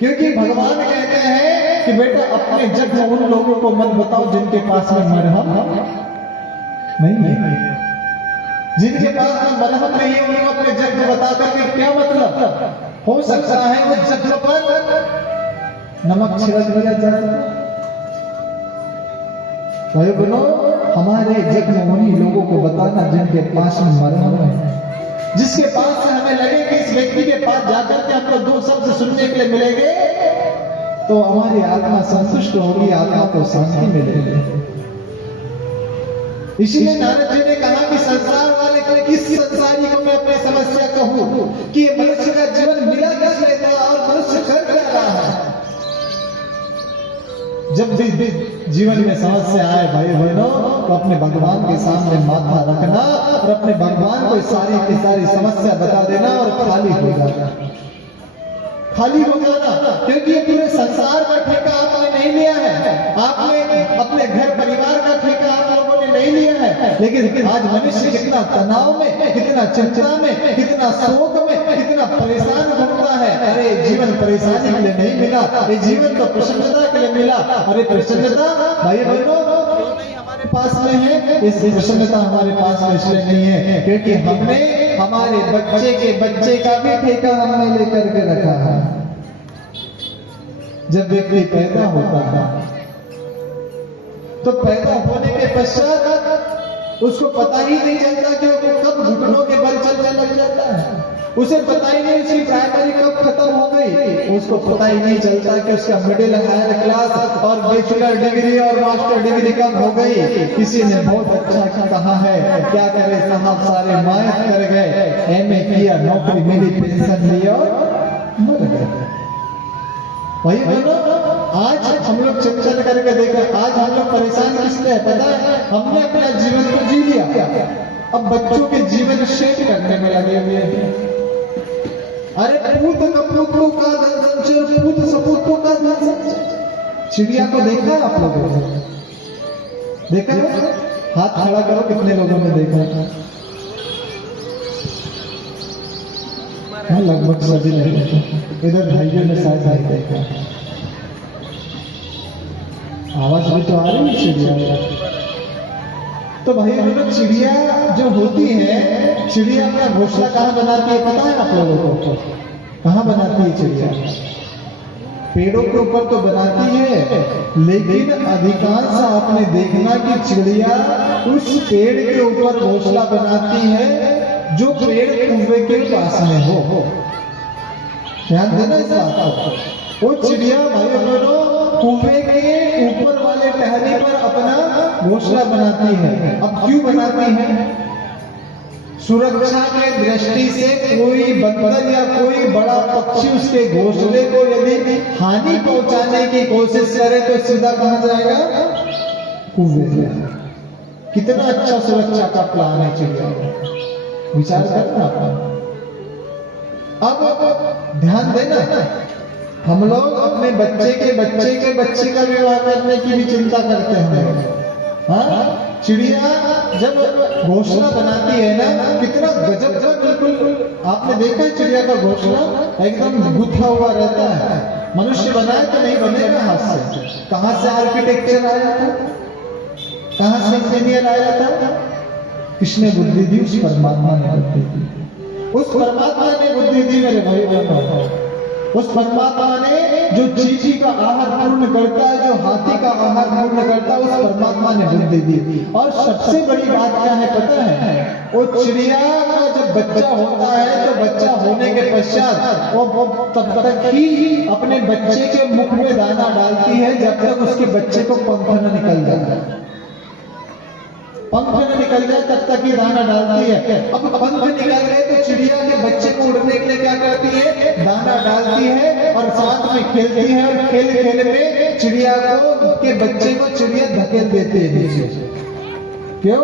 क्योंकि भगवान कहते हैं कि बेटा अपने जख्म उन लोगों को मत बताओ जिनके पास में मरहम नहीं है। जिनके पास में मरहम नहीं है उनको अपने जख्म बता करके क्या मतलब? हो सकता है वो जख्म पर नमक छिड़क दिया जाए। भाई बोलो, हमारे जख्म उन्हीं लोगों को बताना जिनके पास में मरहम है, जिसके पास से हमें लगे कि इस व्यक्ति के पास जाकर के आपको दो शब्द सुनने के लिए मिलेंगे तो हमारी आत्मा संतुष्ट होगी, आत्मा को शांति मिलेगी। इसीलिए नारद जी ने कहा कि संसार वाले को, किस संसारी को मैं अपनी समस्या कहूं कि मनुष्य का जीवन मिला किस लेता और मनुष्य कर क्या रहा है। जब भी जीवन में समस्या आए भाई बहनों, तो अपने भगवान के सामने माथा रखना और अपने भगवान को सारी की सारी समस्या बता देना और खाली हो जाना, खाली हो जाना। क्योंकि ये पूरे संसार का ठेका आपने नहीं लिया है, आपने अपने घर परिवार का ठेका आप लोगों ने नहीं लिया है। लेकिन आज मनुष्य कितना तनाव में, कितना चिंता में, कितना शोक में, कितना परेशान घूमता है। अरे जीवन परेशानी के लिए नहीं मिला, ये जीवन तो प्रसन्नता के लिए मिला। अरे प्रसन्नता भाई बहनों हमारे पास में है, इस प्रसन्नता हमारे पास में इसलिए नहीं है क्योंकि हमने हमारे बच्चे के बच्चे का भी ठेका हमने लेकर के रखा है। जब व्यक्ति पैदा होता है तो पैदा होने के पश्चात उसको पता ही नहीं चलता कि वो कब घुटनों के बल चलने लग जाता है। उसे पता ही नहीं उसकी प्राइमरी कब खत्म हो गई, उसको पता ही नहीं चलता कि उसका मिडिल हायर क्लास और बैचलर डिग्री और मास्टर डिग्री कब हो गई। किसी ने बहुत अच्छा कहा है, क्या करे साहब सारे मायत कर गए, एमए किया, नौकरी मिली, पेंशन लिया और मर गए। वही बोलो, आज हम लोग चंचल करके देखो, आज हम लोग परेशान किससे है पता है? हमने अपना जीवन को जी लिया, अब बच्चों के जीवन सेट करने में लगे हुए हैं। अरे पूत कपूतों का धन संचय, पूत सपूतों का धन संचय। चिड़िया को देखा आप लोगों ने? देखा? हाथ खड़ा करो, कितने लोगों ने देखा? हाँ, लगभग सभी ने देखा। इधर भाइयों ने शायद नहीं देखा। आवाज भी तो आ रही है चिड़िया। तो भाई हम लोग चिड़िया जो होती है, चिड़िया अपना घोंसला कहाँ बनाती है पता है आप लोगों को? कहाँ बनाती है चिड़िया? पेड़ों के ऊपर तो बनाती है, लेकिन अधिकांश आपने देखना कि चिड़िया उस पेड़ के ऊपर घोंसला बनाती है जो पेड़ कुएं के पास में हो। ध्यान देना इस बात को। वो चिड़िया भाई बहनों कुएं के ऊपर वाले टहनी पर अपना घोंसला बनाती है। अब क्यों बनाती है? सुरक्षा के दृष्टि से कोई बंदर या कोई बड़ा पक्षी उसके घोंसले को यदि हानि पहुंचाने की कोशिश करे तो सीधा कहां जाएगा? कुएं में। कितना अच्छा सुरक्षा का प्लान है चिड़िया, विचार करना। अब ध्यान देना, हम लोग अपने बच्चे के का विवाह करने की भी चिंता करते हैं। हाँ, चिड़िया जब घोंसला बनाती है ना, कितना गजब का, बिल्कुल आपने देखा है चिड़िया का घोंसला एकदम गुथा हुआ रहता है। मनुष्य बनाए तो नहीं बनेगा हाथ से। कहां से आर्किटेक्चर आया था, कहां से इंजीनियर आया था? किसने बुद्धि दी? उस परमात्मा ने बुद्धि दी। उस परमात्मा ने बुद्धि दी मेरे भाई बहनों। उस परमात्मा ने जो चींटी का आहार पूर्ण करता है, जो हाथी का आहार पूर्ण करता है, उस परमात्मा ने बुद्धि दी। और सबसे बड़ी बात क्या है पता है? वो चिड़िया का जब बच्चा होता है तो बच्चा होने के पश्चात वो तब तक ही अपने बच्चे के मुख में दाना डालती है जब तक उसके बच्चे को पंख न निकल जाए। पंख न निकल जाए तब तक ही दाना डालती है। अब पंख निकल गए तो चिड़िया के बच्चे को उड़ने के लिए क्या करती है? दाना डालती है और साथ में खेलती है, और खेल में चिड़िया को के बच्चे को चिड़िया धकेल देती है नीचे। क्यों?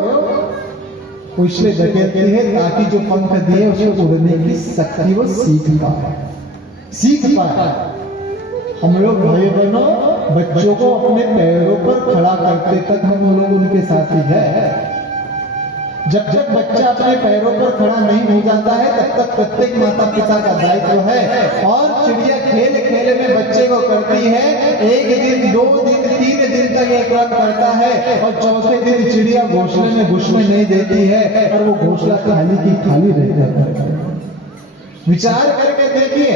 इसलिए धकेलती है ताकि जो पंख दिए उसको उड़ने की शक्ति वो सीख पाए। हम लोग भाई बहनों बच्चों को अपने पैरों पर खड़ा करते तक हम लोग उनके साथी है। जब तक बच्चा अपने पैरों पर खड़ा नहीं हो जाता है तब तक प्रत्येक माता पिता का दायित्व है। और चिड़िया खेल खेल में बच्चे को करती है, 1 दिन 2 दिन 3 दिन तक यह क्रम करता है और चौथे दिन चिड़िया घोंसले में घुसने नहीं देती है और वो घोंसला खाली की खाली रह जाता है। विचार करके देखिए,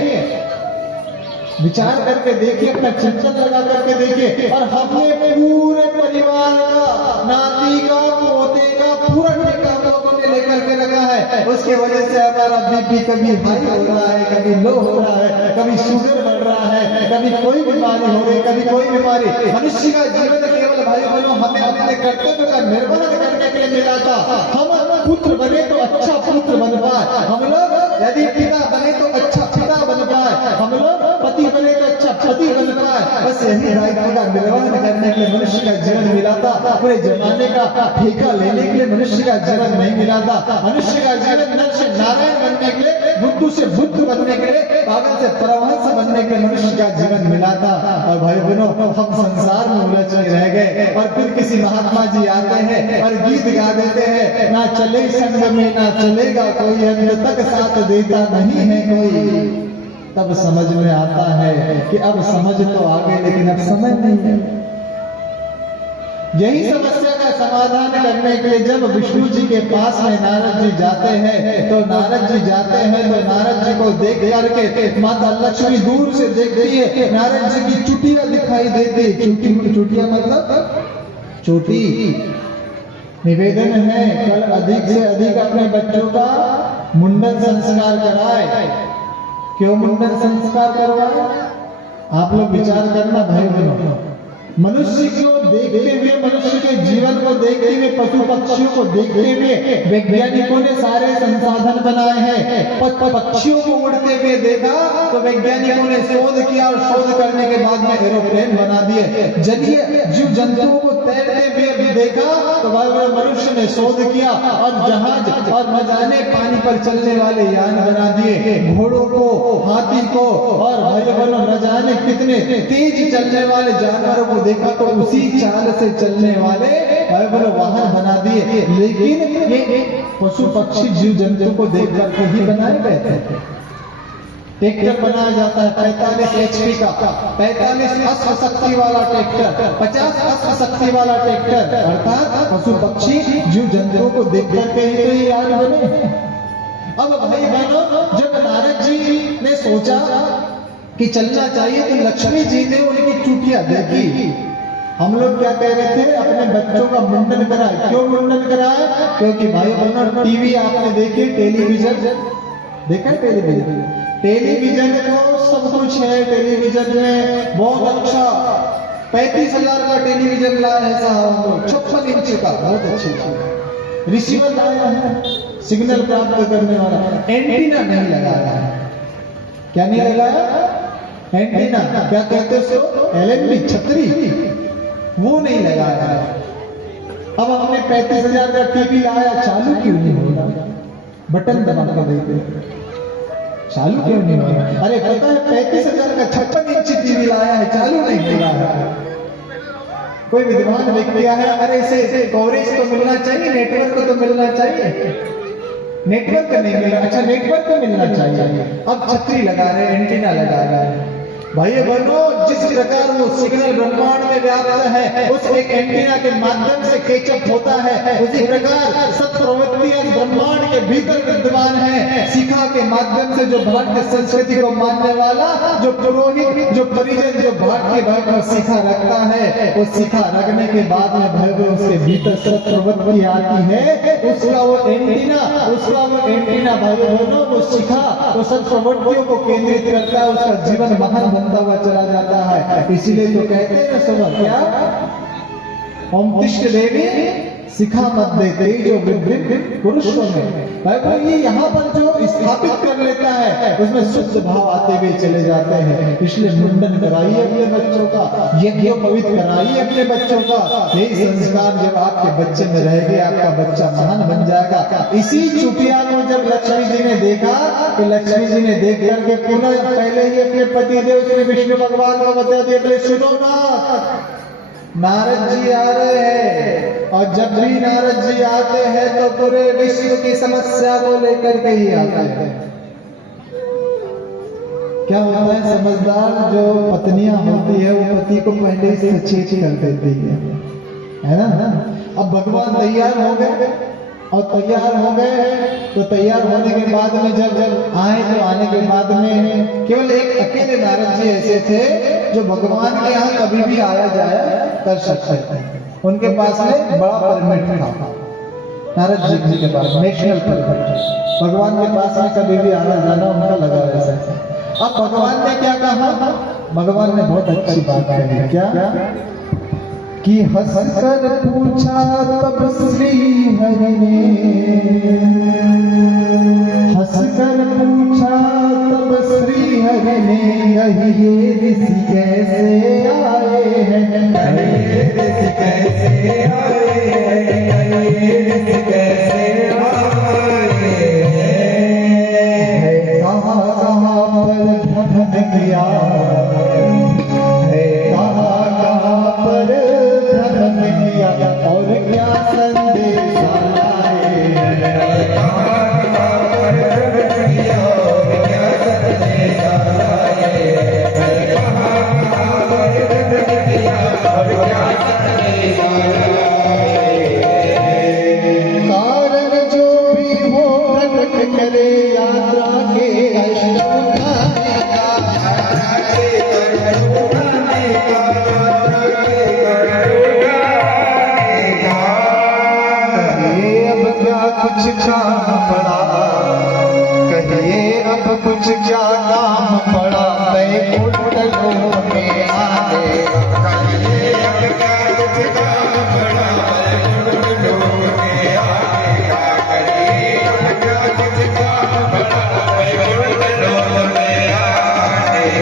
विचार करके देखिए, अपना चिंतन लगा करके देखिए। और हमने पूरे परिवार का, नाती का, पोते का पूरा ठेका लोगों ने लेकर के रखा है। उसके वजह से हमारा बीपी कभी हाई हो रहा है, कभी लो हो रहा है, कभी शुगर बढ़ रहा है, कभी कोई बीमारी हो रही, कभी कोई बीमारी। मनुष्य का जीवन केवल भाई बहनों हमें अपने कर्तव्य का निर्वहन करने के लिए मिला था। हम पुत्र बने तो अच्छा पुत्र बन पाए, हम लोग यदि पिता बने तो अच्छा पिता बन पाए, हम लोग पति बने तो अच्छा पति बन पाए। बस यही दायित्व का निर्वहन करने के लिए मनुष्य का जीवन मिला था। पूरे जमाने का ठेका लेने के लिए मनुष्य का जीवन नहीं मिला था। मनुष्य का जीवन नर से नारायण बनने के लिए, बुद्ध से बुद्ध बनने के लिए, पागल से परमहंस बनने के लिए मनुष्य का जीवन मिला था। और भाई बहनों हम संसार में उलझ के रह गए और फिर किसी महात्मा जी आते हैं और गीत गा देते हैं, ना चले संग में ना चलेगा कोई, अंत तक साथ देता नहीं है कोई। तब समझ में आता है कि अब समझ तो आ गई लेकिन अब समझ नहीं है। यही समस्या का समाधान करने के लिए जब विष्णु जी के पास में नारद जी जाते हैं तो नारद जी को देख करके माता लक्ष्मी दूर से देखती है। नारद जी की चुटिया दिखाई देती है। चुटिया मतलब चोटी। निवेदन है कल अधिक से अधिक अपने बच्चों का मुंडन संस्कार कराए। क्यों मुंडन संस्कार करवाए? आप लोग विचार करना भाई बहनों। मनुष्य को देखते हुए, मनुष्य के जीवन को देखते हुए, पशु पक्षियों को देखते हुए वैज्ञानिकों ने सारे संसाधन बनाए हैं। पक्षियों को उड़ते हुए देखा तो वैज्ञानिकों ने शोध किया और शोध करने के बाद में एरोप्लेन बना दिए। जलीय जीव जंतुओं को तैरते हुए देखा तो मनुष्य ने शोध किया और जहाज और न जाने पानी पर चलने वाले यान बना दिए। घोड़ों को, हाथी को और भाई बहनों न जाने कितने तेज चलने वाले जानवरों को देखा तो उसी चाल से चलने वाले वाहन बना दिए। लेकिन ये पशु पक्षी जीव जंतु को देख करके ही बनाए गए थे। ट्रैक्टर बनाया जाता है 45 HP का, 45 अश्व शक्ति वाला ट्रैक्टर, 50 अश्व शक्ति वाला ट्रैक्टर, अर्थात पशु पक्षी जीव जंतुओं को देख करके ही तो ये यान बने। अब भाई बहनों जब नारद जी ने सोचा कि चलना चाहिए तो लक्ष्मी जी ने उनकी चुटिया देखी। हम लोग क्या कह रहे थे, अपने बच्चों का मुंडन कराए। क्यों मुंडन कराए? क्योंकि भाई बहनों टीवी आपने देखी, टेलीविजन देखा, टेलीविजन तो सब कुछ है। टेलीविजन में बहुत अच्छा 35,000 का टेलीविजन लाया है साहब, 56 इंच का, बहुत अच्छी। रिसीवर लाया है, सिग्नल प्राप्त करने वाला। एंटीना नहीं लगाया है। क्या नहीं लगाया? एंटीना, क्या कहते हैं उसको? LNB छतरी, वो नहीं लगाया है। अब हमने 35,000 का टीवी लाया, चालू क्यों नहीं हो रहा? बटन दबा कर देते, चालू क्यों नहीं हो रहा? अरे पता है 35,000 का 56 इंच टीवी लाया है, चालू नहीं हो रहा है। कोई विद्वान व्यक्ति है, अरे इसे कवरेज तो मिलना चाहिए, नेटवर्क तो मिलना चाहिए। नेटवर्क नहीं मिला, अच्छा नेटवर्क मिलना चाहिए। अब छतरी लगा रहे, एंटीना लगा रहे हैं। भाई बहनों जिस प्रकार वो सिग्नल ब्रह्मांड में व्याप्त है, उस एक एंटीना के माध्यम से कैचअप होता है, उसी प्रकार सब प्रवृत्तियां ब्रह्मांड के भीतर विद्यमान है। शिखा के माध्यम से जो भारतीय संस्कृति को मानने वाला, जो पुरोहित, जो परिजन, जो भारतीय भाई को शिखा रखता है, वो शिखा रखने के बाद में भाई उसके भीतर सब प्रवृत्ति आती है, उसका वो एंटीना भाई बहनों वो शिखा वो सब प्रवृत्तियों को केंद्रित करता है, उसका जीवन महान बनता हुआ चला जाता है। इसीलिए तो कहते हैं ना सुबह क्या, ओम तिष्ठ देवी शिखा मध्य तेजो विभ्रम पुरुषों में। ये यहाँ पर जो स्थापित कर लेता है उसमें शुद्ध भाव आते हुए चले जाते हैं। इसलिए मुंडन कराइए अपने बच्चों का, यज्ञ पवित्र कराइए अपने बच्चों का। यही संस्कार जब आपके बच्चे में रहेंगे, आपका बच्चा महान बन जाएगा। इसी चुटिया को जब लक्ष्मी जी ने देखा तो लक्ष्मी जी ने देख करके पुनः पहले ही अपने पति देव श्री विष्णु भगवान को बता दिया, सुनो ना नारद जी आ रहे हैं, और जब भी नारद जी आते हैं तो पूरे विश्व की समस्या को लेकर के ही आते हैं। क्या होता है, समझदार जो पत्नियां होती है वो पति को पहले से सचेत कर देती है ना। अब भगवान तैयार हो गए, और तैयार हो गए तो तैयार होने के बाद में जब आए तो आने के बाद में केवल एक अकेले नारद जी ऐसे थे जो भगवान के यहाँ कभी भी आया जाया कर सकते थे। उनके पास में बड़ा परमिट था, नारद जी के पास नेशनल परमिट, भगवान के पास में कभी भी आना जाना उनका लगा रह सकता है। अब भगवान ने क्या कहा, भगवान ने बहुत अच्छी बात कही, क्या कि हंसकर पूछा तब श्री हरि ने, हंसकर पूछा तब श्री हरि ने, ये ऋषि कैसे आए हैं, ये ऋषि कैसे आए हैं, ये ऋषि कैसे आए हैं, कहाँ कहाँ पर भ्रमण किया है, कहाँ कहाँ पर और क्या संदेश लाए, कारण जो भी हो प्रकट करे यात्रा के कुछ काम पड़ा, कहिए अब कुछ क्या काम पड़ा, बैकुंठ में आ गए, कहिए अब क्या कुछ काम पड़ा, बैकुंठ में आ गए, कहिए अब क्या कुछ काम पड़ा, बैकुंठ में आ गए।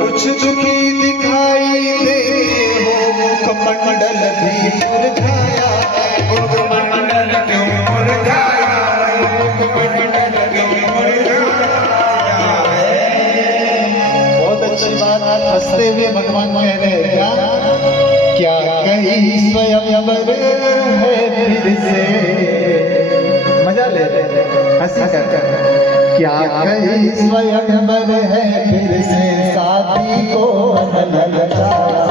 कुछ दुखी दिखाई देते हो, मुखमंडल भी मुरझाया, मुखमंडल क्यों मुरझाया, मुखमंडल क्यों मुरझाया है। बहुत अच्छी बात, हंसते हुए भगवान कह रहे हैं, क्या कहीं स्वयंवर है फिर से, मजा ले हंसी कर, क्या कहीं स्वयंवर है फिर से, शादी को न ललचाया,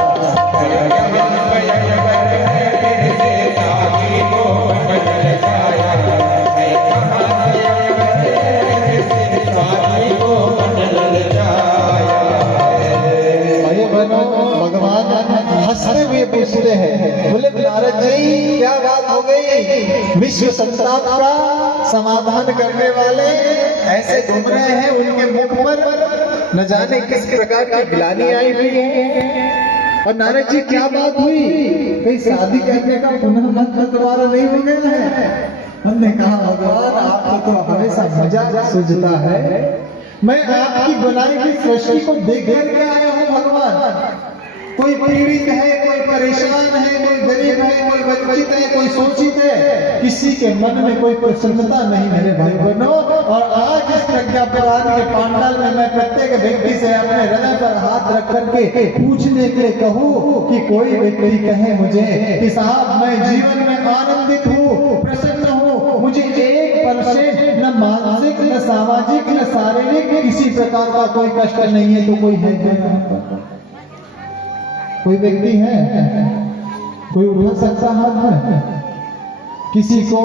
हंसते हुए पूछते हैं, बोले नारद जी क्या बात हो गई, विश्व संताप का समाधान करने वाले ऐसे घूम रहे हैं, उनके मुख पर न जाने किस प्रकार की ग्लानि आई हुई है। और नारद जी क्या बात हुई, कहीं शादी करने का पुनः मन तुम्हारा नहीं हो गया है। हमने कहा भगवान आपको तो हमेशा मजा सूझता है, मैं आपकी बनाई हुई सृष्टि को देख करके आया हूँ भगवान। कोई पीड़ित है, कोई परेशान है, कोई गरीब है, कोई वंचित है, कोई शोषित है, किसी के मन में कोई प्रसन्नता नहीं मेरे भाई बहनों। और आज इस प्रज्ञा पुराण के पांडाल में मैं प्रत्येक व्यक्ति से अपने हृदय पर हाथ रख करके पूछने के लिए कहूँ कि कोई व्यक्ति कहे मुझे कि साहब मैं जीवन में आनंदित हूँ, प्रसन्न हूँ, मुझे 1% न मानसिक न सामाजिक न शारीरिक किसी प्रकार का कोई कष्ट नहीं है, तो कोई है, कोई व्यक्ति है, कोई उठा सकता हाथ है, किसी को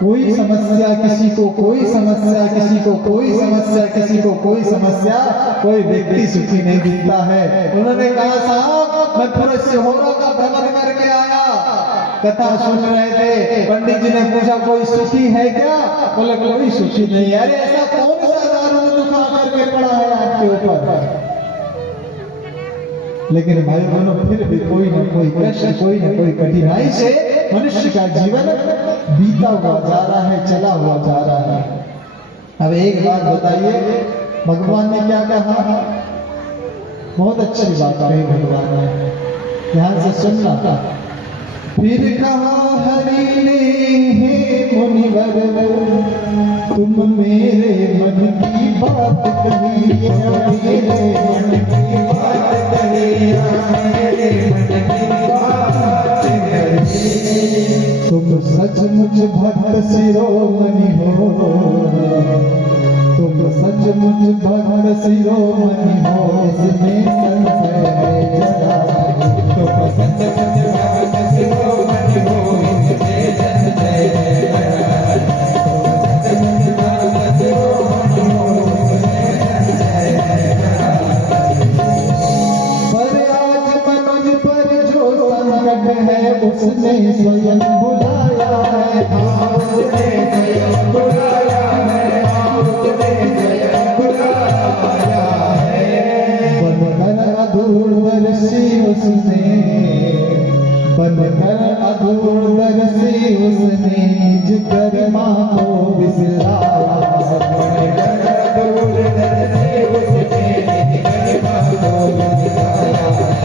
कोई समस्या, किसी को कोई समस्या, किसी को कोई समस्या, किसी को कोई समस्या, कोई व्यक्ति सुखी नहीं दिखता है। उन्होंने कहा साहब मैं पूरे सिहोरा का भ्रमण करके आया, कथा सुन रहे थे, पंडित जी ने पूछा कोई सुखी है क्या, बोले कोई सुखी नहीं। अरे ऐसा कौन सा दारुण दुखा करके पड़ा है आपके ऊपर। लेकिन भाई बहनों फिर भी कोई न कोई कष्ट, कोई न कोई कठिनाई से मनुष्य का जीवन बीता हुआ जा रहा है, चला हुआ जा रहा है। अब एक बात बताइए, भगवान ने क्या कहा, बहुत अच्छी बात कही भगवान ने, ध्यान से सुनना था। फिर कहा हरि ने हे मुनिवर, तुम मेरे मन की बात कही, मेरे मन की बात कही, सचमुच भक्त शिरोमणि हो, तुम सचमुच भक्त शिरोमणि हो, इसमें संशय है जरा नहीं। तुम सचमुच भक्त शिरोमणि हो, इसमें संशय है जरा नहीं। तुम सचमुच भक्त शिरोमणि हो, इसमें संशय है जरा नहीं। पर आज मनुज पर जो संकट है उसने स्वयं बुलाया है, उसने स्वयं बुलाया है, उसने स्वयं बुलाया है। बनकर अधूरदर्शी उसने, बनकर अधूरदर्शी उसने निज गरिमा को बिसराया है। बनकर अधूरदर्शी उसने निज गरिमा को बिसराया है।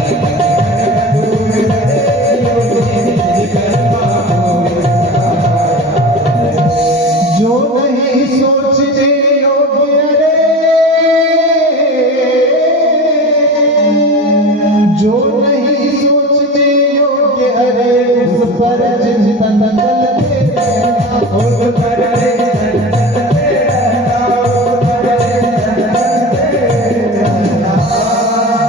जो नहीं सोचने योग्य रे, जो नहीं सोचने योग्य अरे उस पर चिंतन चलते रहना, उस पर चिंतन चलते रहना, उस पर चिंतन चलते रहना।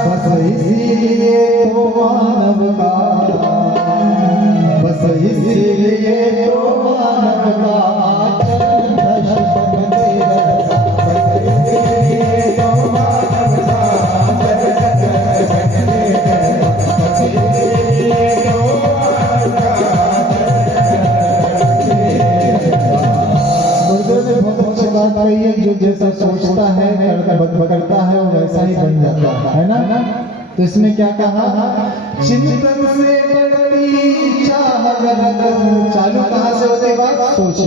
बस इसीलिए तो मानव का, बस इसीलिए तो मानव का आचरण भ्रष्ट बनते रहता। बस इसीलिए तो मानव का आचरण भ्रष्ट बनते रहता। बस इसीलिए तो मानव का आचरण भ्रष्ट बनते रहता। गुरुदेव ने बहुत अच्छी बात कही है, जो जैसा सोचता है करता है वो वैसा ही बन जाता है ना। तो इसमें क्या कहा, चिंतन से बढ़ती चाह गलत, चालू कहां से होती बात, सोच।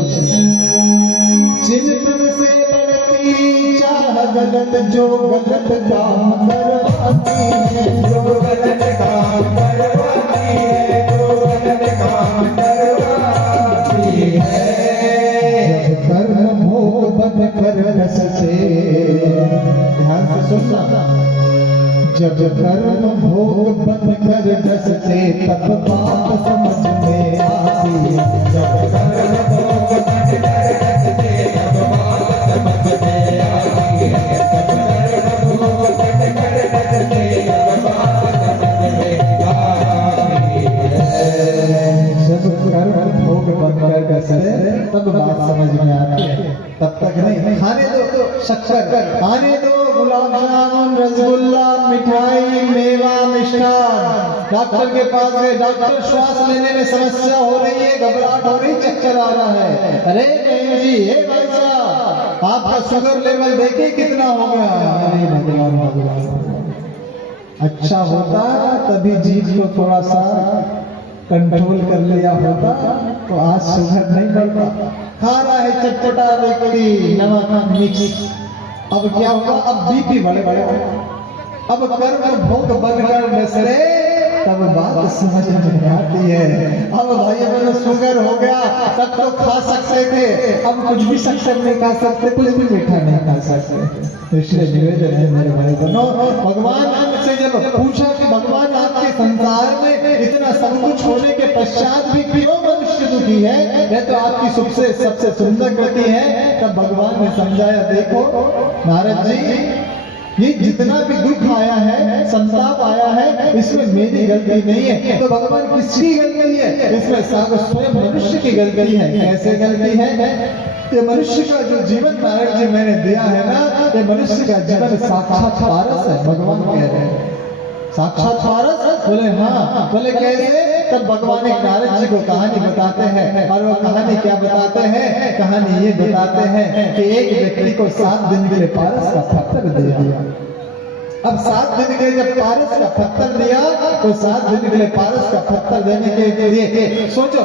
चिंतन से बढ़ती चाह गलत, जो गलत काम करवाती है, जो गलत काम करवाती है, जो गलत काम करवाती है। जब कर्म भोग बन कर रस से, ध्यान से सुनना, जब कर्म भोग बन कर रस से तब बात समझ में आती है। जब कर्म भोग बन कर रस से तब बात समझ में आती है। जब कर्म भोग बन कर रस से तब बात समझ में आती है। जब कर्म भोग बन कर रस से तब बात समझ में आती है, तब तक नहीं। खाने दो शक्कर, खाने दो गुलाब जामुन, रसगुल्ला, मिठाई, मेवा, मिष्ठान। डॉक्टर के पास गए, डॉक्टर श्वास लेने में समस्या हो रही है, घबराहट हो रही, चक्कर आ रहा है। अरे बहन जी, हे भाई साहब, आपका शुगर लेवल देखिए कितना हो गया। अरे भगवान भगवान, अच्छा होता तभी जीभ को थोड़ा सा कंट्रोल कर लिया होता तो आज शुगर नहीं बढ़ता। खा रहा है चटपटा व्यक्ति, नमक मिक्स, अब क्या होगा, अब बीपी बढ़े बढ़े। अब कर्म भोग बनकर नसरे तब बात समझ में आती है। अब भाई मैंने शुगर हो गया, तब तो खा सकते थे, अब कुछ भी शक्कर नहीं खा सकते, कुछ भी मीठा नहीं खा सकते। इसलिए निवेदन है मेरे भाई बहनों, भगवान से जब पूछा कि भगवान आपके संसार में इतना सब कुछ होने के पश्चात भी क्यों मनुष्य दुखी है, यह तो आपकी सबसे सुंदर कृति है। तब भगवान ने समझाया, देखो नारद जी, ये जितना भी दुख आया है, संताप आया है, इसमें मेरी गलती नहीं है। तो भगवान किसकी गलती है, इसमें स्वयं मनुष्य की गलती है। कैसे गलती है, ये मनुष्य का जो जीवन नारद जी मैंने दिया है ना, ये मनुष्य का जीवन साक्षात पारस है। भगवान कह रहे हैं साक्षात पारस। बोले हाँ, बोले कैसे, तब भगवान एक नारद जी को कहानी बताते हैं। और वो कहानी क्या बताते हैं, कहानी ये बताते हैं कि एक व्यक्ति को 7 दिन के लिए पारस का पत्थर दे दिया। अब 7 दिन के लिए जब पारस का पत्थर दिया, तो 7 दिन के लिए पारस का पत्थर देने के लिए सोचो,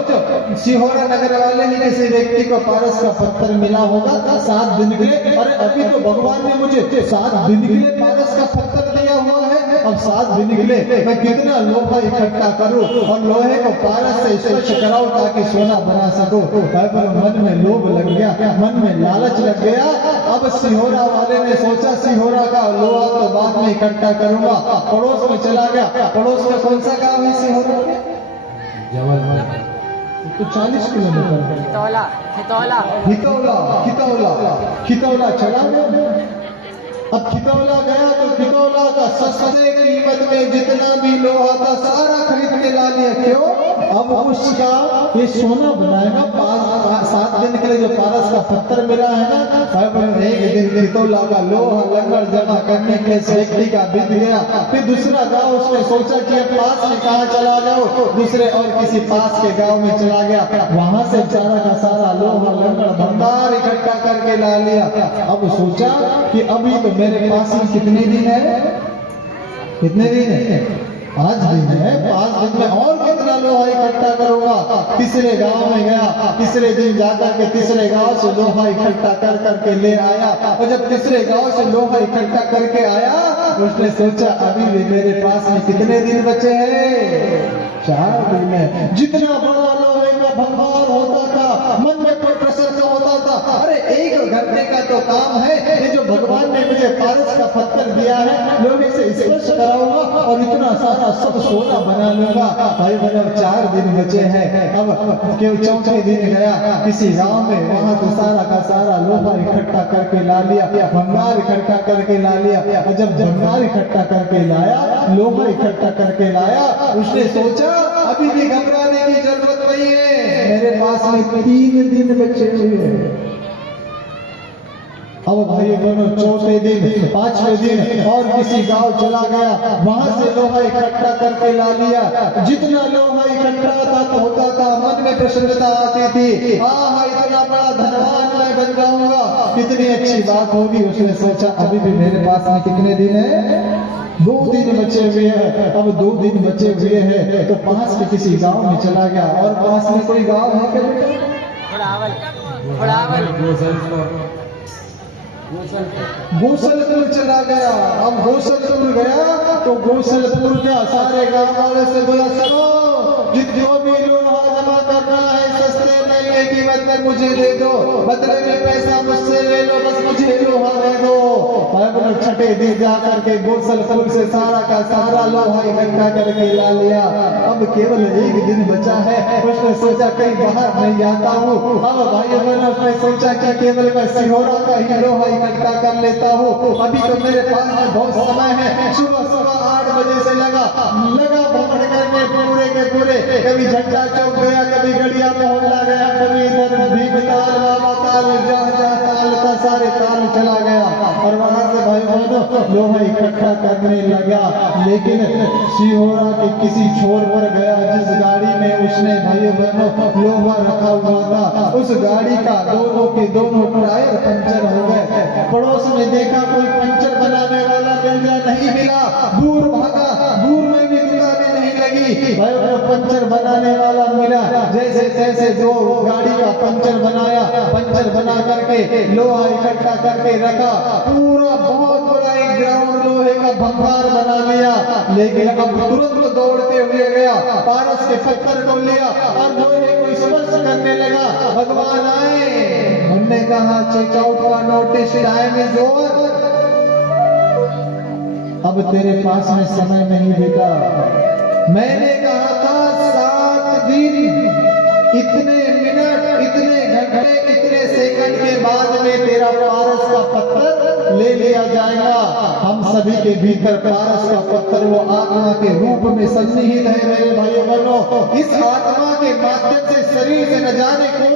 सिहोरा नगर वाले ने किसी व्यक्ति को पारस का पत्थर मिला होगा 7 दिन के लिए। अरे अभी तो भगवान ने मुझे 7 दिन के लिए पारस का पत्थर दिया हुआ है, अब 7 दिन के लिए मैं कितना लोहा इकट्ठा करूं और लोहे को पारस से स्वच्छ कराऊं ताकि सोना बना सकूं। पर मन में लोभ लग गया, मन में लालच लग गया। अब सिहोरा वाले ने सोचा सिहोरा का लोहा तो बाद में इकट्ठा करूंगा, पड़ोस में चला गया। पड़ोस में कौन सा गांव है सिहोरा? तो 40 किलोमीटर। खितौला खितौला खितौला खितौला खितौला चला गया। अब खितौला गया तो खितौला का सस्ते कीमत में जितना भी लोहा था सारा खरीद के ला लिया। क्यों? अब उसका ये सोना बनाएगा। 7 दिन के लिए जो पारस का पत्थर मिला है ना, एक दिन खितौला का लोहा लंगर जमा करने के व्यक्ति का बीत गया। फिर दूसरा गांव उसने सोचा कि अब पास में कहाँ चला जाओ, दूसरे और किसी पास के गांव में चला गया। वहां से सारा का सारा लोहा लंगर भंडार इकट्ठा करके ला लिया। अब सोचा कि अभी तो मेरे पास में कितने दिन है, कितने दिन है, 5 दिन है। 5 दिन में और कितना लोहा इकट्ठा करूंगा। तीसरे गांव में गया, तीसरे दिन जाकर के तीसरे गांव से लोहा इकट्ठा कर करके ले आया। और जब तीसरे गांव से लोहा इकट्ठा करके आया, उसने सोचा अभी भी मेरे पास में कितने दिन बचे हैं, 4 दिन में। जितना बड़ा लोहे का भंगार होता था, मन में प्रसन्न होता था, अरे 1 घंटे का तो काम है, ये जो भगवान ने मुझे पारस का पत्थर दिया है, लोहे से स्पर्श कराऊंगा और इतना सारा सब सोना बना लूंगा। भाई मतलब 4 दिन बचे हैं। अब केवल 4थे दिन गया किसी गांव में, वहां तो सारा का सारा लोहा इकट्ठा करके ला लिया, भंगार इकट्ठा करके ला लिया। और जब भंगार इकट्ठा करके लाया, लोहा इकट्ठा करके लाया, उसने सोचा अभी भी घबराने की जरूरत नहीं है, मेरे पास में 3 दिन बचे हुए हैं। अब भाई दोनों 4थे दिन 5वें दिन और किसी गांव चला गया, वहां से लोहा इकट्ठा करके ला लिया। जितना लोहा इकट्ठा होता था, मन में प्रसन्नता आती थी, हाँ इतना बड़ा धनवान मैं बन जाऊंगा, कितनी अच्छी बात होगी। उसने सोचा अभी भी मेरे पास में कितने दिन है, 2 दिन बचे हुए हैं। अब 2 दिन बचे हुए हैं तो पास के किसी गांव में चला गया। और पास में कोई गांव है गोसलपुर चला गया। अब गोसलपुर गया तो गोसलपुर का सारे गांव वाले से बोला, सुनो जो भी लोहा जमा करना है सस्ते महंगे कीमत में मुझे दे दो, बदले में पैसा मुझसे ले लो, बस मुझे लोहा दे दो। 6ठे दिन जा करके गोसलपुर से सारा का सारा लोहा इकट्ठा करके ला लिया। अब केवल 1 दिन बचा है। उसने सोचा कहीं बाहर नहीं आता हूँ। अब भाइयों बहनों उसने सोचा कि केवल मैं सिहोरा का ही लोहा इकट्ठा कर लेता हूँ, अभी तो मेरे पास में बहुत समय है। सुबह 8 बजे से लगा भ्रमण करने पूरे के पूरे, कभी झंडा चौक गया, कभी गड़िया मोहल्ला गया, कभी इधर भीमताल बाबा ताल, जहाँ ताल था सारे ताल चला गया। और वहां से भाई बहनों लोहा इकट्ठा करने लगा। लेकिन सिहोरा के किसी छोर पर गया जिस गाड़ी में उसने भाई बहनों लोहा रखा हुआ था, उस गाड़ी का दोनों के दोनों टायर पंचर हो गए। पड़ोस में देखा कोई पंचर बनाने वाला मिल गया, नहीं मिला, दूर भागा, दूर में भी दुकानें नहीं लगी, भाई पंचर बनाने वाला मिला। जैसे तैसे जो गाड़ी का पंचर बनाया, पंचर बना करके लोहा इकट्ठा करके रखा, पूरा बहुत बड़ा एक ग्राउंड लोहे का भंगार बना लिया। लेकिन अब तुरंत दौड़ते हुए गया, पारस के पत्थर को लिया और लोहे को स्पर्श करने लगा। भगवान आए, हमने कहा चेकआउट का नोटिस, टाइम इज ओवर, अब तेरे पास में समय नहीं बेटा। मैंने कहा था 7 दिन, इतने मिनट, इतने घंटे, इतने सेकंड के बाद में तेरा पारस का पत्थर ले लिया जाएगा। हम सभी के भीतर पारस का पत्थर वो आत्मा के रूप में सन्निहित है मेरे भाई बहनों। इस आत्मा के माध्यम से शरीर से न जाने कौन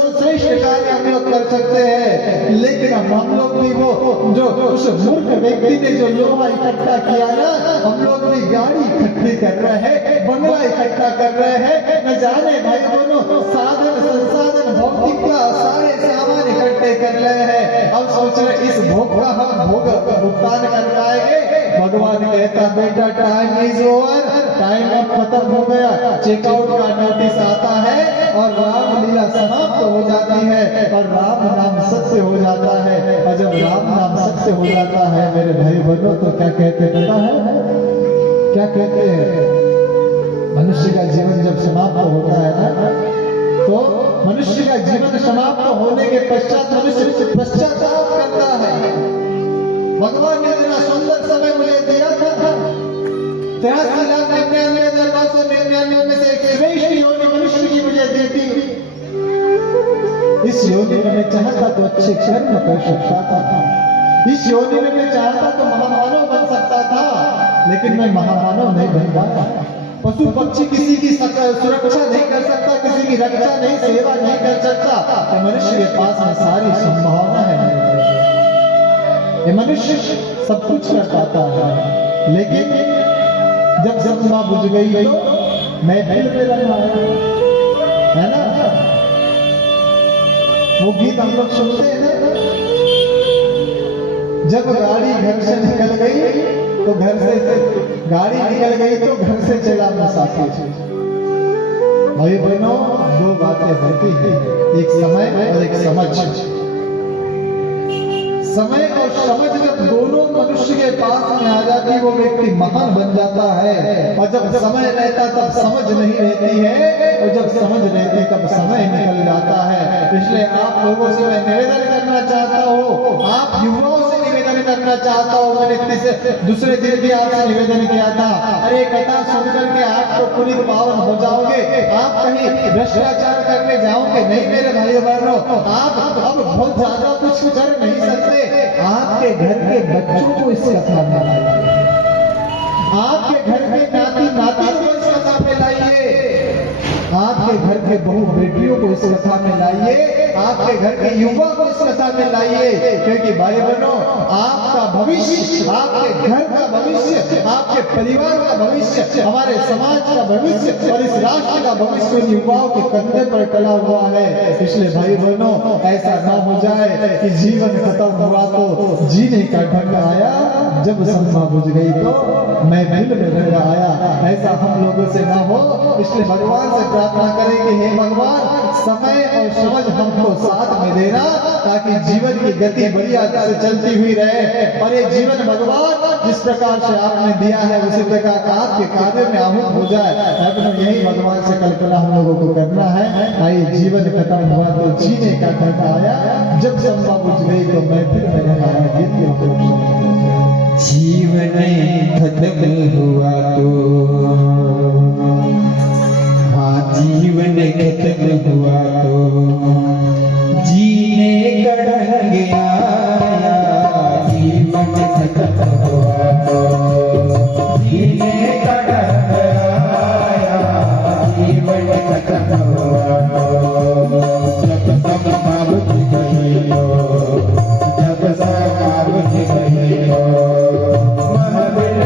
से श्रेष्ठ कार्य हम लोग कर सकते हैं। लेकिन हम लोग भी वो जो उस मूर्ख व्यक्ति ने जो लोहा इकट्ठा किया ना, हम लोग भी गाड़ी इकट्ठी कर रहे हैं, बंगला इकट्ठा कर रहे हैं, न जाने भाई बहनों साधन संसाधन भौतिक का सारे सामान इकट्ठे कर रहे हैं। अब सोच रहे इस भोग का हम भोग भुगतान कर पाएंगे। भगवान कहता बेटा टाइम इज ओवर, टाइम अब खत्म हो गया। चेकआउट का नोटिस आता है और राम लीला समाप्त हो जाती है और राम नाम सत्य हो जाता है। और जब राम नाम सत्य हो जाता है मेरे भाई बहनों तो क्या कहते पता है, क्या कहते हैं, मनुष्य का जीवन जब समाप्त होता है ना, तो मनुष्य का जीवन समाप्त होने के पश्चात मनुष्य पश्चाताप करता है। भगवान ने इतना सुंदर समय मुझे दिया था, 83,99,999 में से एक श्रेष्ठ योनि मनुष्य की मुझे दी इस योनि में मैं चाहता तो अच्छे कर्म कर सकता था, इस योनि में मैं चाहता तो महामानव बन सकता था, लेकिन मैं महामानव नहीं बन पाया। पशु पक्षी किसी की सुरक्षा नहीं कर सकता, किसी की रक्षा नहीं, सेवा नहीं कर सकता। तो मनुष्य के पास में सारी संभावना है, ये मनुष्य सब कुछ कर पाता है, लेकिन जब सपना बुझ गई तो मैं दिल में लगा है ना। वो गीत हम लोग सुनते हैं ना, जब गाड़ी घर से निकल गई तो घर से गाड़ी निकल गई तो घर से चला मुसाफिर। भाई बहनों, दो बातें होती है, एक समय और एक समझ। समय और समझ जब दोनों मनुष्य के पास में आ जाती, वो व्यक्ति महान बन जाता है। और जब समय रहता तब समझ नहीं रहती है, और जब समझ रहती तब समय निकल जाता है। इसलिए आप लोगों से मैं निवेदन करना चाहता हूँ, आप युवाओं से निवेदन करना चाहता हूँ। मैंने दूसरे दिन भी आपसे निवेदन किया था, अरे कथा सुनकर के आप तो पुनीत पावन हो जाओगे, आप कहीं भ्रष्टाचार करने जाओगे नहीं मेरे भाई बहनों। आप अब बहुत ज्यादा कुछ कर नहीं सकते, आपके घर के बच्चों को इस कथा में लाइए, आपके घर के नाती नाती को इस कथा में लाइए, आपके घर के बहू बेटियों को इस कथा में लाइए, आपके घर के युवा को इस कथा में लाइए। क्योंकि भाई बहनों, आपका भविष्य, आपके घर का भविष्य, आपके परिवार का भविष्य, हमारे समाज का भविष्य और इस राष्ट्र का भविष्य इन युवाओं के कंधे पर टला हुआ है। इसलिए भाई बहनों, ऐसा ना हो जाए कि जीवन खत्म हुआ तो जीने का ढंग आया, जब सपना बुझ गई तो मैं दिल में रंग आया। ऐसा हम लोगों से ना हो, इसलिए भगवान से प्रार्थना करें कि हे भगवान, समय और समझ हमको साथ में देना, ताकि जीवन की गति बढ़िया से चलती हुई रहे। और ये जीवन भगवान जिस प्रकार से आपने दिया है उसी प्रकार का आपके कार्य में आहूत हो जाए। यही भगवान से कल्पना हम लोगों को करना है। आइए, जीवन खत्म हुआ तो जीने का ढंग आया, जब सपना बुझ गई तो मैं फिर मैंने आया। जीवन खत्म हुआ तो, हाँ जीवन खत्म हुआ तो जीने का ढंग आया। जीवन खत्म हुआ तो जीने का ढंग आया। जीवन खत्म हुआ तो जब सपना बुझ गई हो, जब सपना बुझ गई हो, जीवन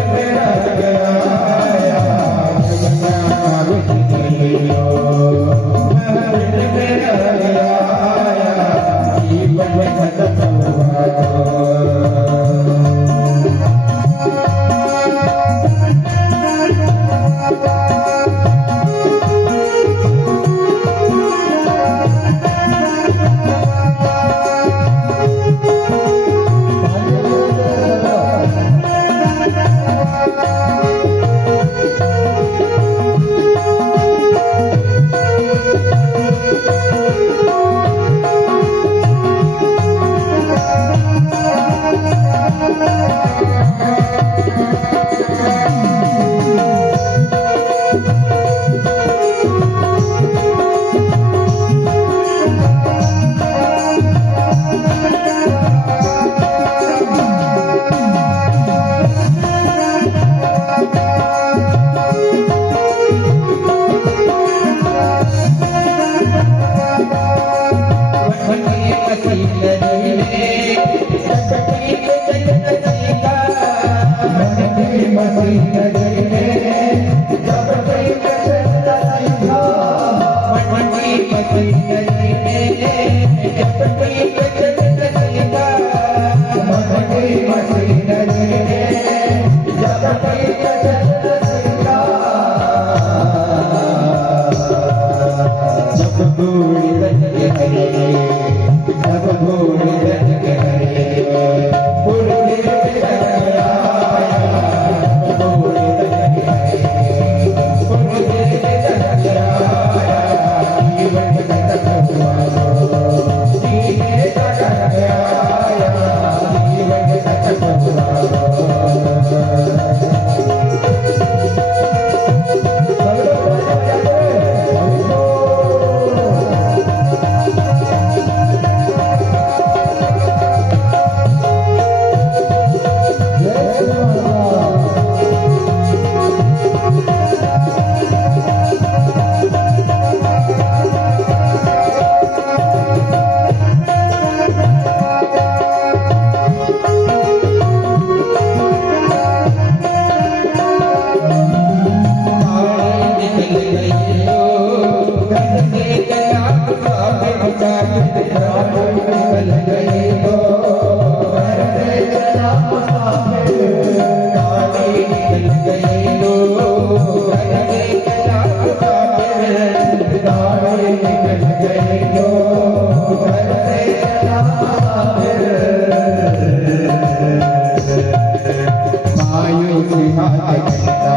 बनता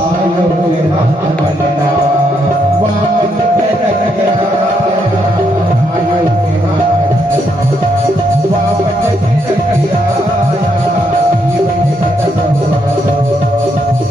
आयो के हाथ बनता वापस फिर गया आयो के हाथ बनता वापस फिर गया जीवन खत्म हुआ सीने लग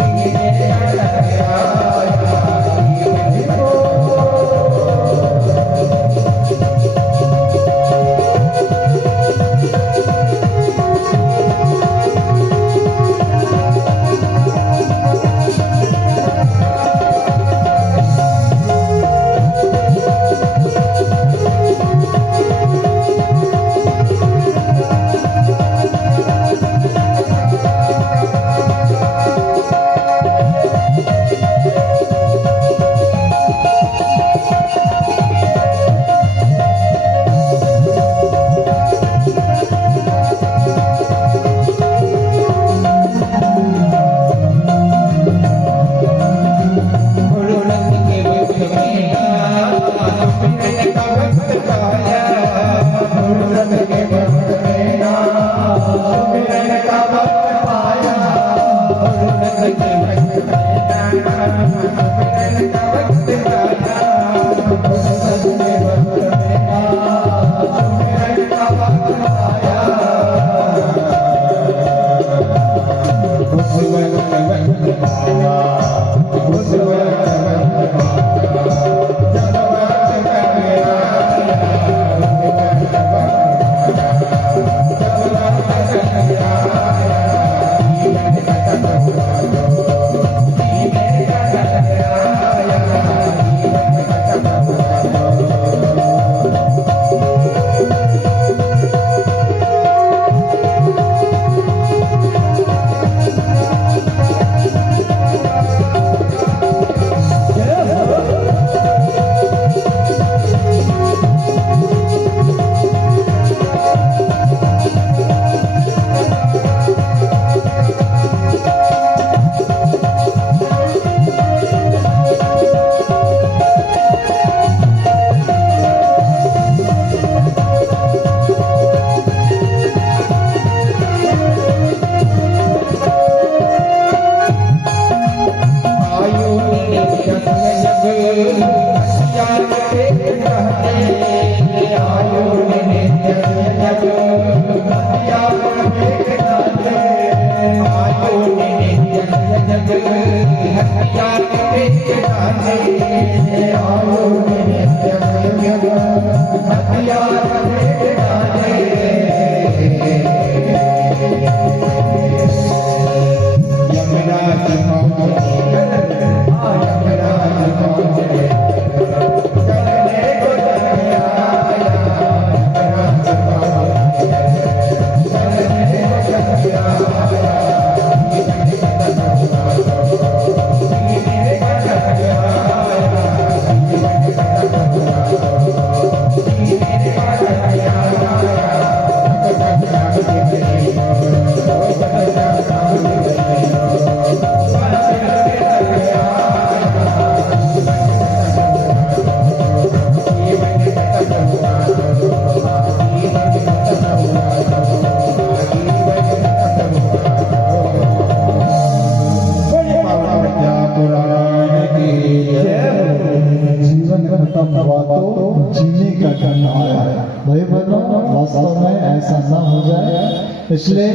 गया इसलिए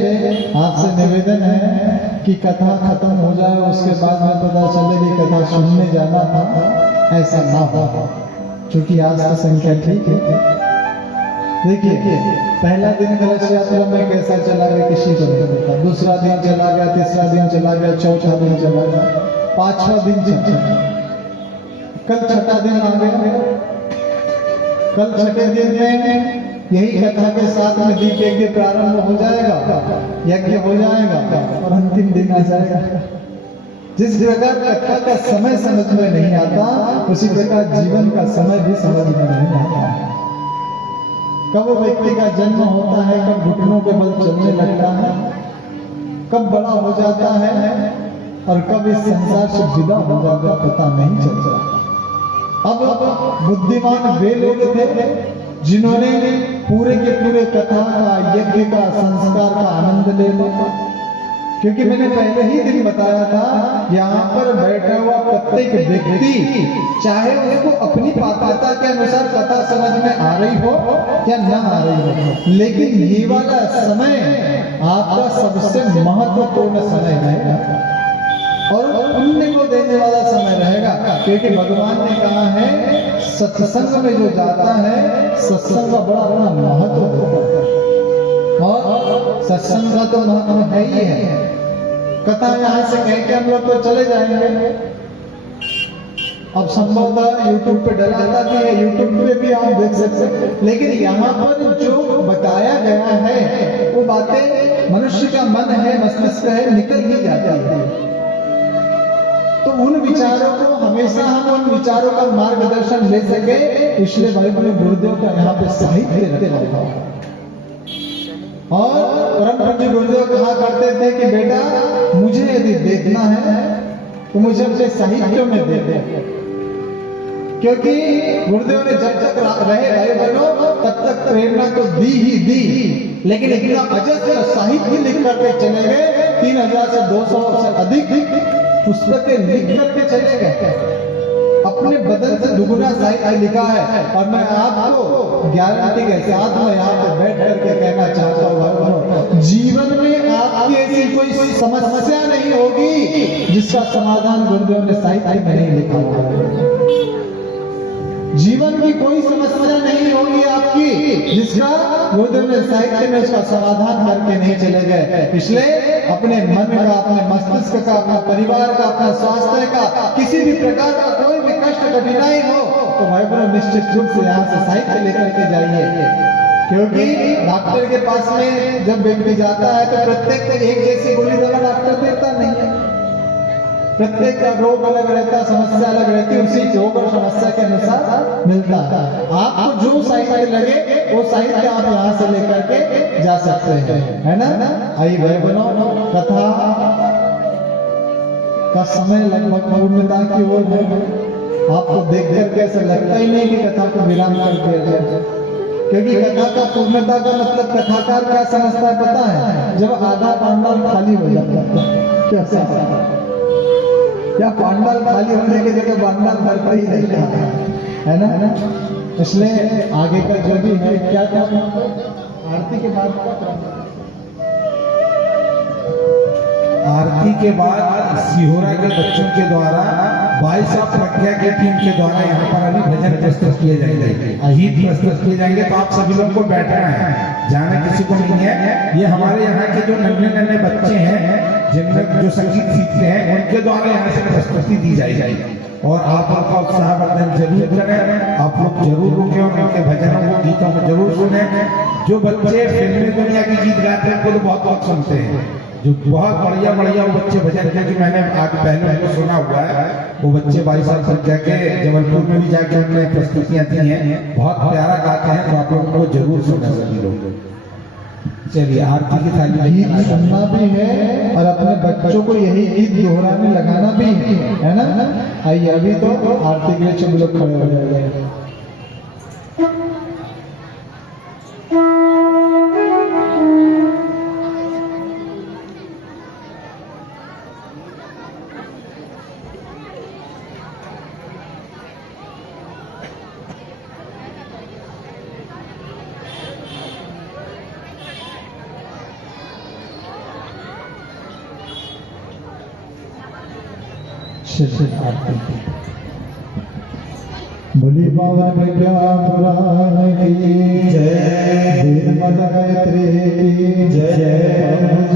आपसे निवेदन है कि कथा खत्म हो जाए उसके बाद में पता चले कि कथा सुनने जाना था, ऐसा ना हो। क्योंकि आज की संख्या ठीक है। देखिए पहला दिन कलश यात्रा में कैसा चला गया किसी को नहीं पता, दूसरा दिन चला गया, तीसरा दिन चला गया, चौथा दिन चला गया, पांचवा दिन चला, कल छठा दिन आ गया। कल छठे दिन में यही कथा के साथ में दीप यज्ञ प्रारंभ हो जाएगा, यज्ञ हो जाएगा और अंतिम दिन आ जाएगा। जिस प्रकार कथा का समय समझ में नहीं आता, उसी प्रकार जीवन का समय भी समझ में नहीं आता। कब व्यक्ति का जन्म होता है, कब घुटनों के बल चलने लगता है, कब बड़ा हो जाता है और कब इस संसार से विदा हो जाता है, पता नहीं चलता। अब बुद्धिमान वे लोग थे जिन्होंने पूरे के पूरे कथा का, यज्ञ का, संस्कार का आनंद ले लिया। क्योंकि मैंने पहले ही दिन बताया था, यहाँ पर बैठा हुआ प्रत्येक व्यक्ति चाहे उसको अपनी पात्रता के अनुसार कथा समझ में आ रही हो या ना आ रही हो, लेकिन ये वाला समय आपका सबसे महत्वपूर्ण समय रहेगा और पुण्य को देने वाला समय रहेगा। क्योंकि भगवान ने कहा है सत्संग में जो जाता है सत्संग का बड़ा बड़ा महत्व होता है और सत्संग का तो महत्व है ही है। कथा यहाँ से कह के हम लोग तो चले जाएंगे, अब संभवतः YouTube पे डलाता भी है, YouTube पे भी आप देख सकते हैं, लेकिन यहाँ पर जो बताया गया है वो बातें मनुष्य का मन है, मस्तिष्क है, निकल ही जाती है। तो उन विचारों को हमेशा हम उन विचारों का मार्गदर्शन ले सके, इसलिए भाई अपने गुरुदेव का यहाँ पे साहित्य रखा हुआ। और परम पूज्य गुरुदेव कहा करते थे कि बेटा मुझे यदि देखना है तो मुझे अपने साहित्य में दे दे, क्योंकि गुरुदेव ने जब तक रहे भाई बनो तब तक प्रेरणा तो दी ही दी, लेकिन इतना अजस्र साहित्य लिख करके चले गए, 3000 से 200 से अधिक पुस्तकें लिख करके चले गए, अपने बदन से दुगुना साहित्य लिखा है। और मैं आपको गारंटी के साथ में यहाँ पे बैठ करके कहना चाहता हूँ, जीवन में आपकी ऐसी कोई समस्या नहीं होगी जिसका समाधान गुरुदेव ने साहित्य में नहीं लिखा होगा। जीवन की कोई समस्या नहीं होगी आपकी जिसका गुरुदेव ने साहित्य में उसका समाधान करके नहीं चले गए। इसलिए अपने मन का, अपने मस्तिष्क का, अपना परिवार का, अपना स्वास्थ्य का, किसी भी प्रकार का कोई भी कष्ट कठिनाई हो तो भाई बहनों निश्चित रूप से यहाँ से साहित्य लेकर के जाइए, क्योंकि डॉक्टर के पास में जब व्यक्ति जाता है तो प्रत्येक एक जैसी गोली दवा डॉक्टर देता नहीं है, प्रत्येक का रोग अलग रहता, समस्या अलग रहती, उसी रोग और समस्या के अनुसार मिलता है। आपको जो साहित्य लगे वो साहित्य आप यहाँ से लेकर के जा सकते हैं, है ना। आइए भाई बनो, कथा का समय लगभग पूर्णता की ओर है। आपको देख करके ऐसा लगता ही नहीं कि कथा को विराम कर दिया जाए, क्योंकि कथा का पूर्णता का मतलब कथाकार क्या समझता है पता है, जब आधा पांडाल खाली हो जाता है। क्या या पांडाल खाली होने की जगह पांडाल भरता ही नहीं है ना। इसलिए आगे का जो भी है क्या क्या आरती के बाद आरती के बाद सिहोरा के बच्चों के द्वारा भाई साहब प्रज्ञा की टीम के द्वारा यहाँ पर अभी भजन प्रस्तुत किए जाएंगे, गीत प्रस्तुत किए जाएंगे। तो आप सभी लोगों को बैठना है, जाना किसी को नहीं है। ये हमारे यहाँ के जो नन्हे नन्हे बच्चे हैं जिनमें जो संगीत सीखते हैं उनके द्वारा यहाँ से प्रस्तुति दी जाएगी और आप उनका उत्साहवर्धन जरूर करें। आप लोग जरूर रुके और उनके भजनों को, गीतों को जरूर सुने। जो बच्चे फिल्मी दुनिया के गीत गाते हैं उनको तो बहुत बहुत सुनते हैं, जो बहुत बढ़िया बढ़िया वो बच्चे भजन करके मैंने आगे पहले उनको सुना हुआ है, वो बच्चे भाई साहब सब जाके जबलपुर में भी जाके उन्होंने प्रस्तुतियां दी हैं, बहुत प्यारा गाते हैं। तो आप लोगों को जरूर सुना सभी लोग। चलिए आरती की थाली गीत सुनना भी है और अपने बच्चों को यही गीत दोहराने लगाना भी है ना। आइए अभी तो आरती के लिए सब लोग खड़े हो जाएंगे। बोली बाबा क्या पुराण की जय, वीरमद गायत्री की जय,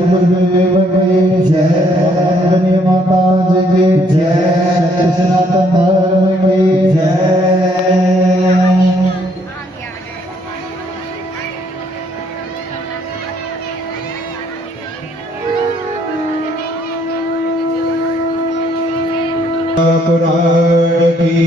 गुरुदेव की जय, माता जी की जय, सनातन धर्म की जय। पुराण की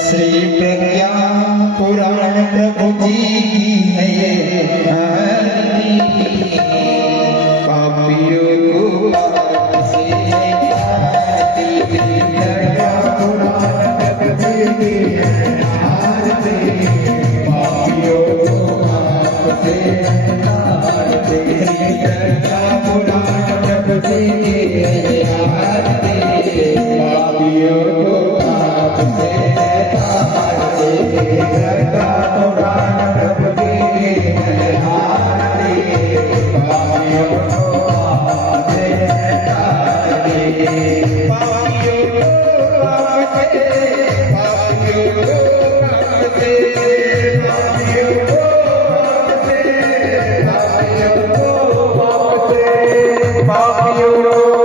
श्री प्रज्ञा पुराण प्रभु जी की है पापियों को आपसे तार दे घटा पुराण प्रभु की आरती पापियों को आपसे तार दे पापियों को आपसे पापियों को आपसे पापियों को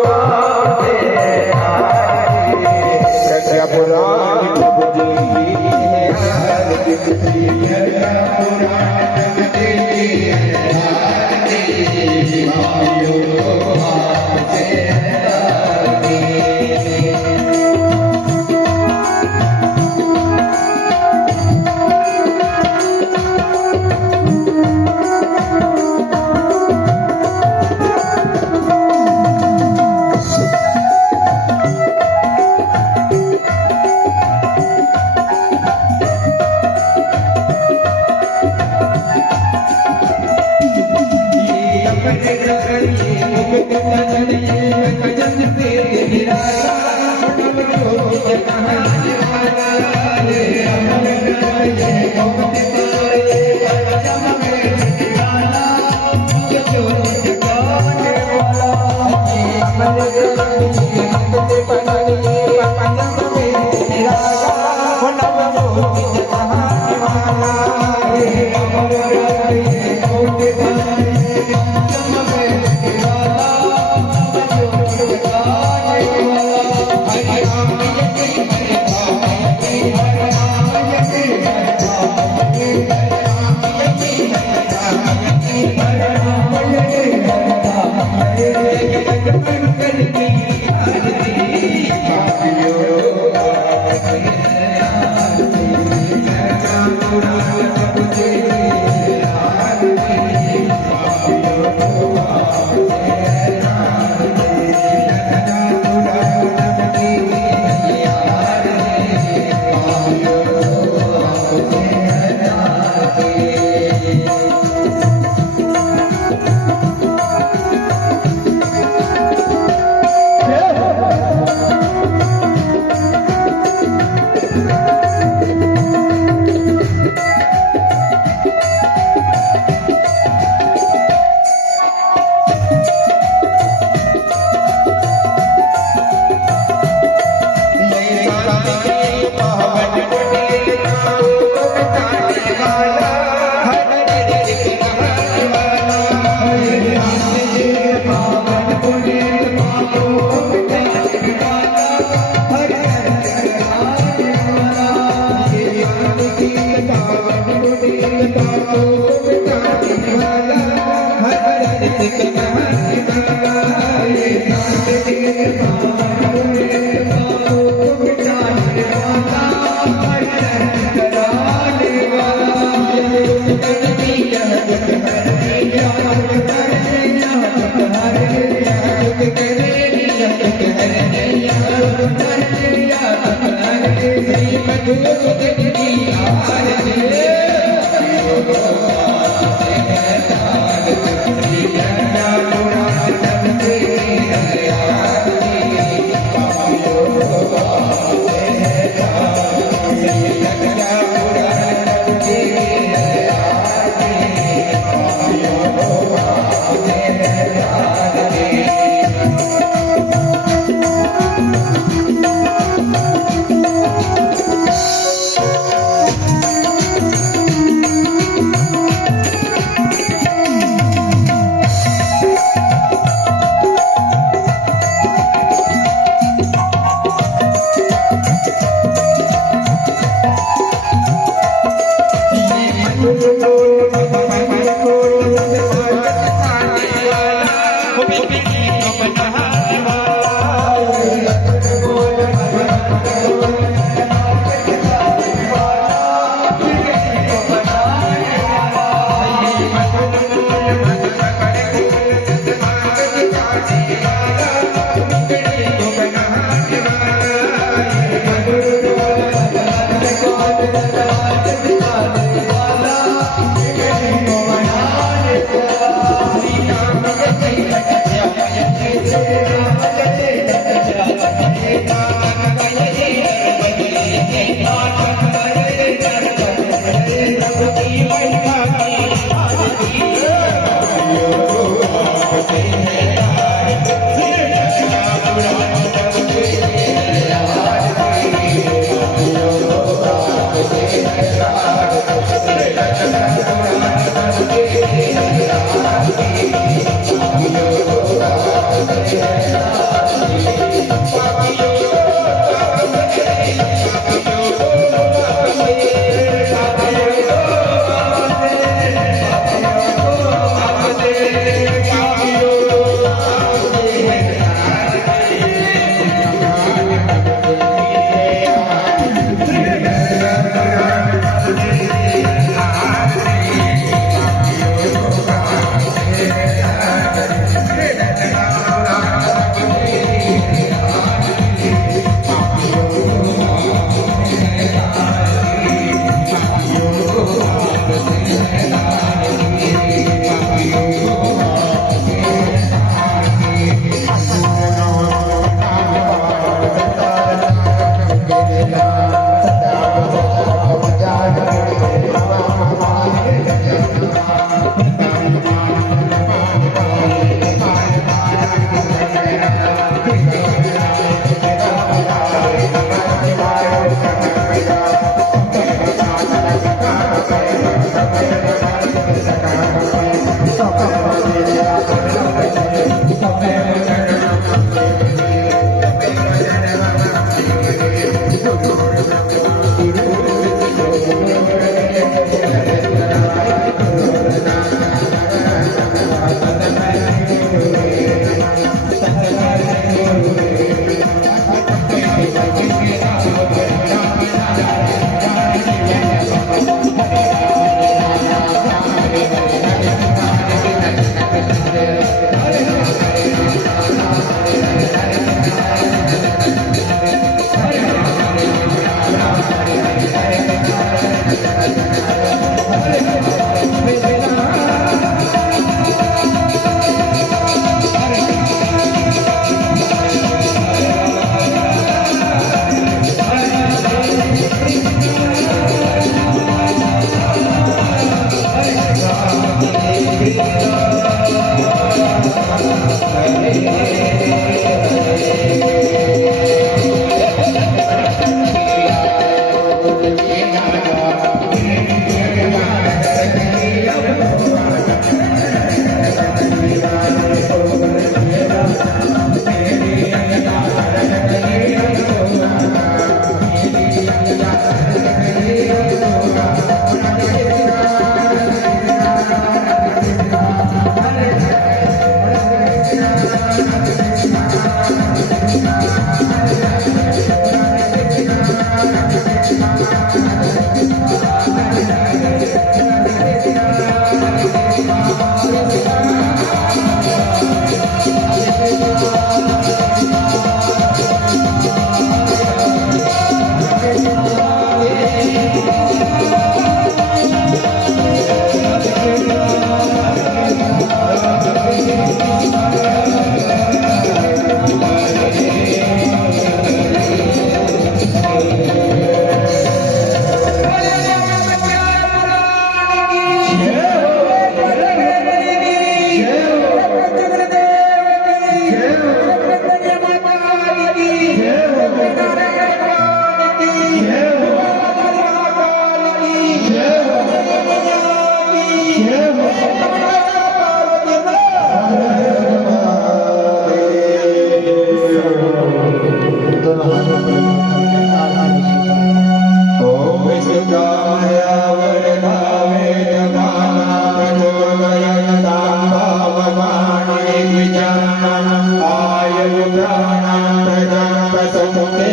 आयु प्राण प्रजा प्रसुते